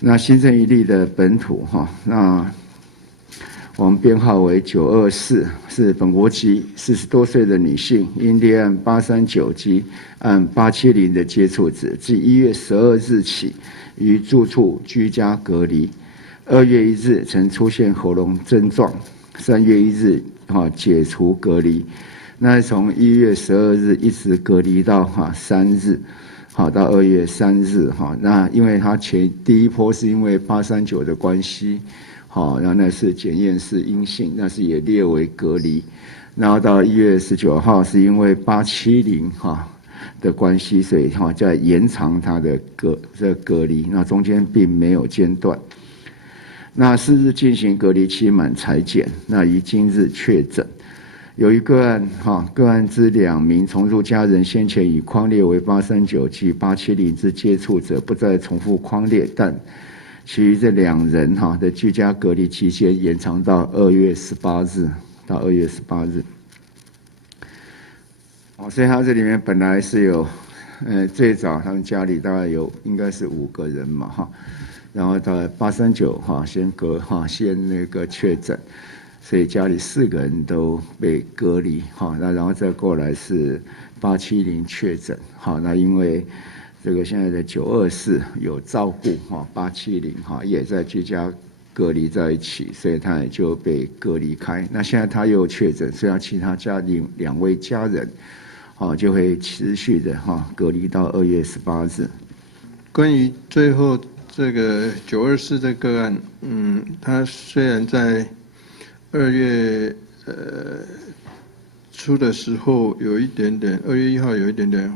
那新增一例的本土哈，那我们编号为924，是本国籍40多岁的女性，因列案839及案870的接触者，自1月12日起于住处居家隔离。2月1日曾出现喉咙症状，3月1日解除隔离。那从1月12日一直隔离到3日。好，到2月3日哈，那因为他第一波是因为839的关系，好，然后那是检验是阴性，那是也列为隔离，然后到1月19号是因为870的关系，所以在延长他的隔离，那中间并没有间断。那4日进行隔离期满采检，那于今日确诊。有一个案，个案之2名重入家人先前已匡列为839及870之接触者，不再重复匡列，但其余这2人的居家隔离期间延长到2月18日，到2月18日。所以他这里面本来是有，最早他们家里大概有应该是5个人嘛，然后到839先那个确诊。所以家里4个人都被隔离，那然后再过来是870确诊，那因为这个现在的924有照顾870也在居家隔离在一起，所以他也就被隔离开。那现在他又确诊，所以他其他家庭2位家人就会持续的隔离到2月18日。关于最后这个924这个案，他虽然在2月初的时候有一点点，2月1号有一点点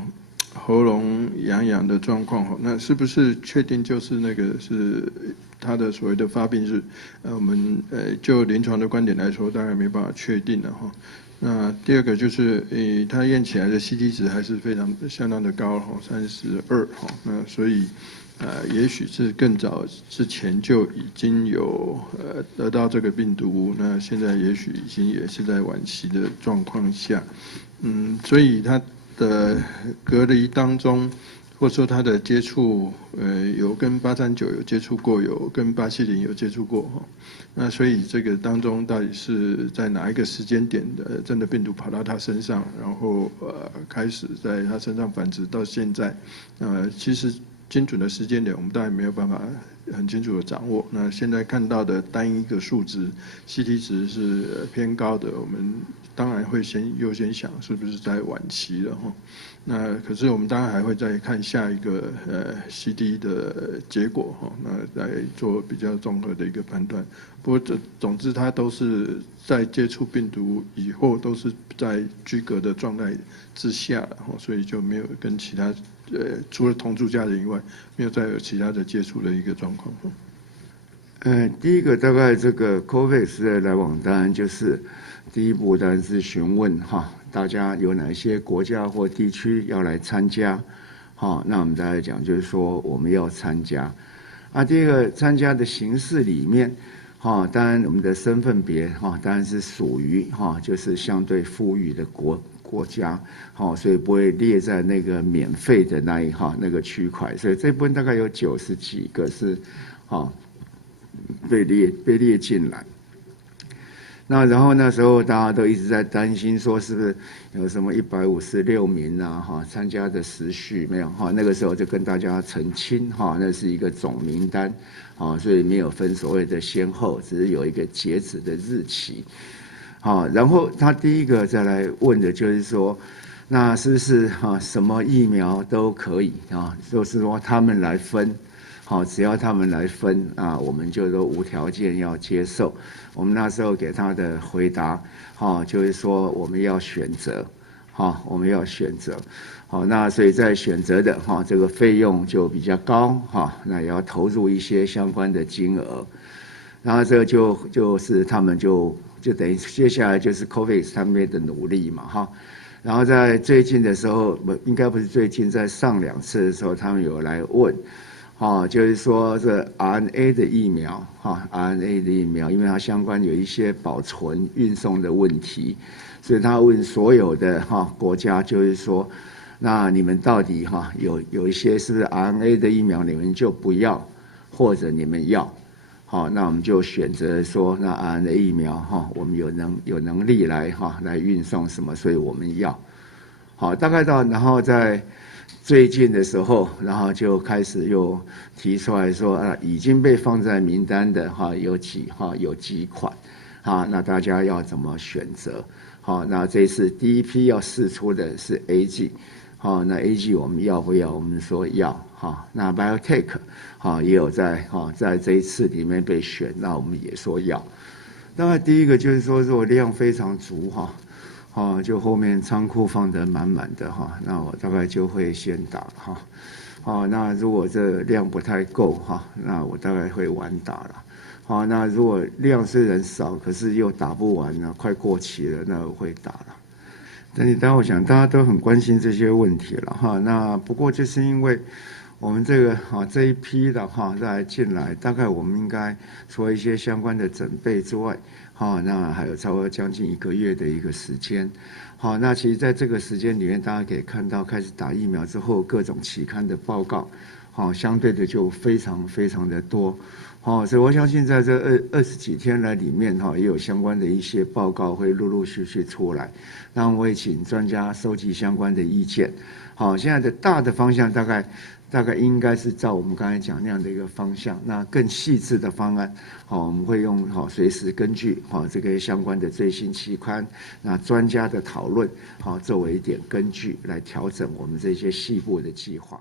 喉咙痒痒的状况，那是不是确定就是那个是他的所谓的发病日？我们就临床的观点来说，当然没办法确定了哈。那第二个就是，他验起来的 CT 值还是相当的高32哈，那所以。也许是更早之前就已经有得到这个病毒，那现在也许已经也是在晚期的状况下，所以他的隔离当中，或者说他的接触，有跟839有接触过，有跟870有接触过哈，那所以这个当中到底是在哪一个时间点的真的病毒跑到他身上，然后开始在他身上繁殖到现在，其实。精准的时间点，我们当然没有办法很清楚的掌握。那现在看到的单一个数值 ，CT 值是偏高的，我们当然会优先想是不是在晚期了哈。那可是我们当然还会再看下一个CD 的结果哈，那来做比较综合的一个判断。不过总之，它都是在接触病毒以后都是在居隔的状态之下了哈，所以就没有跟其他。除了同住家人以外，没有再有其他的接触的一个状况。第一个大概这个 COVAX 的来往，当然就是第一步当然是询问大家有哪些国家或地区要来参加，那我们大家讲就是说我们要参加。第二个参加的形式里面，当然我们的身份别当然是属于就是相对富裕的国家，所以不会列在那个免费的那个区块，所以这部分大概有90几个是，被列进来。那然后那时候大家都一直在担心说是不是有什么156名参加的时序没有那个时候就跟大家澄清那是一个总名单所以没有分所谓的先后，只是有一个截止的日期。然后他第一个再来问的就是说，那是不是什么疫苗都可以就是说他们来分，只要他们来分我们就都无条件要接受。我们那时候给他的回答就是说我们要选择，我们要选择。那所以在选择的这个费用就比较高那也要投入一些相关的金额。然后这个就是他们就等于接下来就是 COVAX 他们的努力嘛然后在最近的时候，应该不是最近，在上2次的时候，他们有来问，就是说这 RNA 的疫苗RNA 的疫苗，因为它相关有一些保存、运送的问题，所以他问所有的国家，就是说，那你们到底有一些是不是 RNA 的疫苗，你们就不要或者你们要，好，那我们就选择说，那RNA 疫苗哈，我们有能力来运送什么，所以我们要，好，大概然后在最近的时候，然后就开始又提出来说，已经被放在名单的有几款，那大家要怎么选择？好，那这次第一批要释出的是 AG， 好，那 AG 我们要不要？我们说要，好，那 BioNTech 好也有在这一次里面被选，那我们也说要。当然第一个就是说，如果量非常足就后面仓库放得满满的那我大概就会先打那如果这量不太够那我大概会晚打了。好，那如果量虽然少，可是又打不完了，快过期了，那我会打了。但我想大家都很关心这些问题了那不过就是因为我们这一批的再进来，大概我们应该除了一些相关的准备之外，那还有差不多将近1个月的一个时间。好，那其实在这个时间里面，大家可以看到开始打疫苗之后，各种期刊的报告，相对的就非常非常的多。所以我相信在这20几天来里面也有相关的一些报告会陆陆续续出来，那我会请专家收集相关的意见。好，现在的大的方向大概应该是照我们刚才讲那样的一个方向，那更细致的方案，我们会用随时根据这个相关的最新期刊，那专家的讨论，作为一点根据来调整我们这些细部的计划。